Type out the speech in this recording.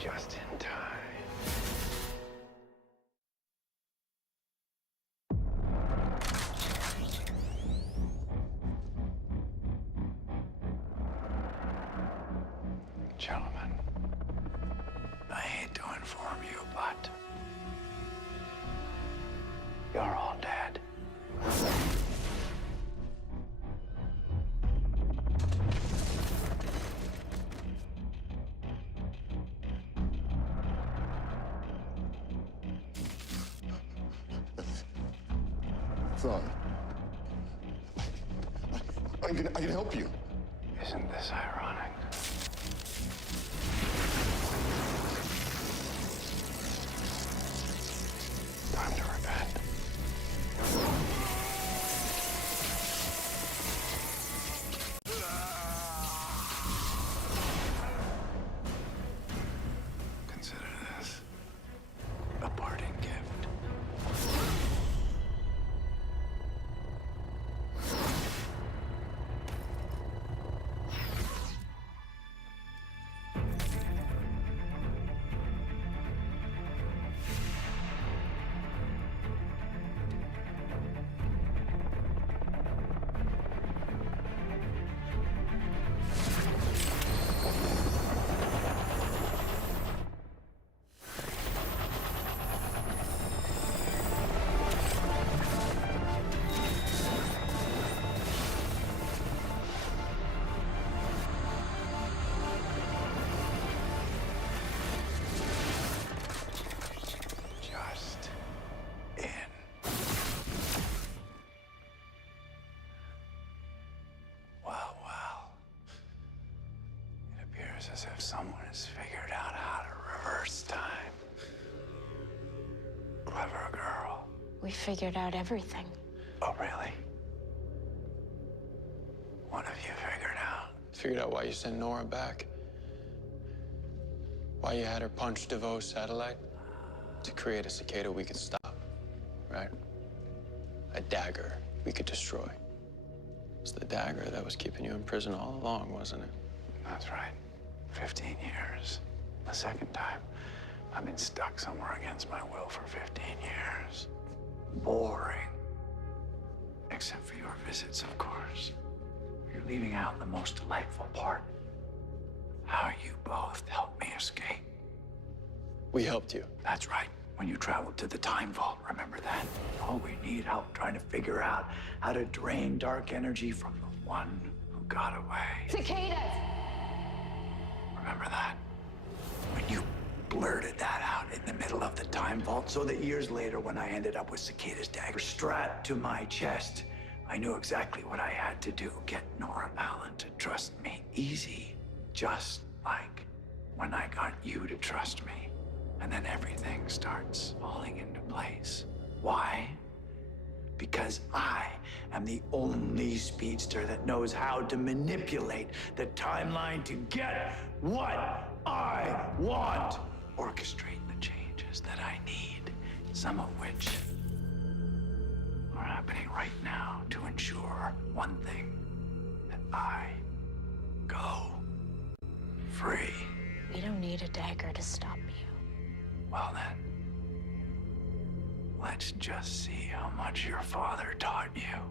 Just in time. Gentlemen, I hate to inform you, but you're all dead. Son, I can help you. Isn't this ironic? Time to repent. Consider this a parting gift. Just in. Well. It appears as if someone has figured out how to reverse time. Clever girl. We figured out everything. Oh, really? What have you figured out? Figured out why you sent Nora back. Why you had her punch DeVoe's satellite. To create a Cicada we could stop, right? A dagger we could destroy. It's the dagger that was keeping you in prison all along, wasn't it? That's right. 15 years. The second time, I've been stuck somewhere against my will for 15 years. Boring. Except for your visits, of course. You're leaving out the most delightful part. How you both helped me escape. We helped you. That's right. When you traveled to the time vault, remember that? Oh, we need help trying to figure out how to drain dark energy from the one who got away. Cicadas! Remember that? When you blurted that out in the middle of the time vault, so that years later, when I ended up with Cicada's dagger strapped to my chest, I knew exactly what I had to do. Get Nora Allen to trust me. Easy. Just like when I got you to trust me. And then everything starts falling into place. Why? Because I am the only speedster that knows how to manipulate the timeline to get what I want. Orchestrate the changes that I need, some of which are happening right now to ensure one thing, that I go free. We don't need a dagger to stop you. Well then, let's just see how much your father taught you.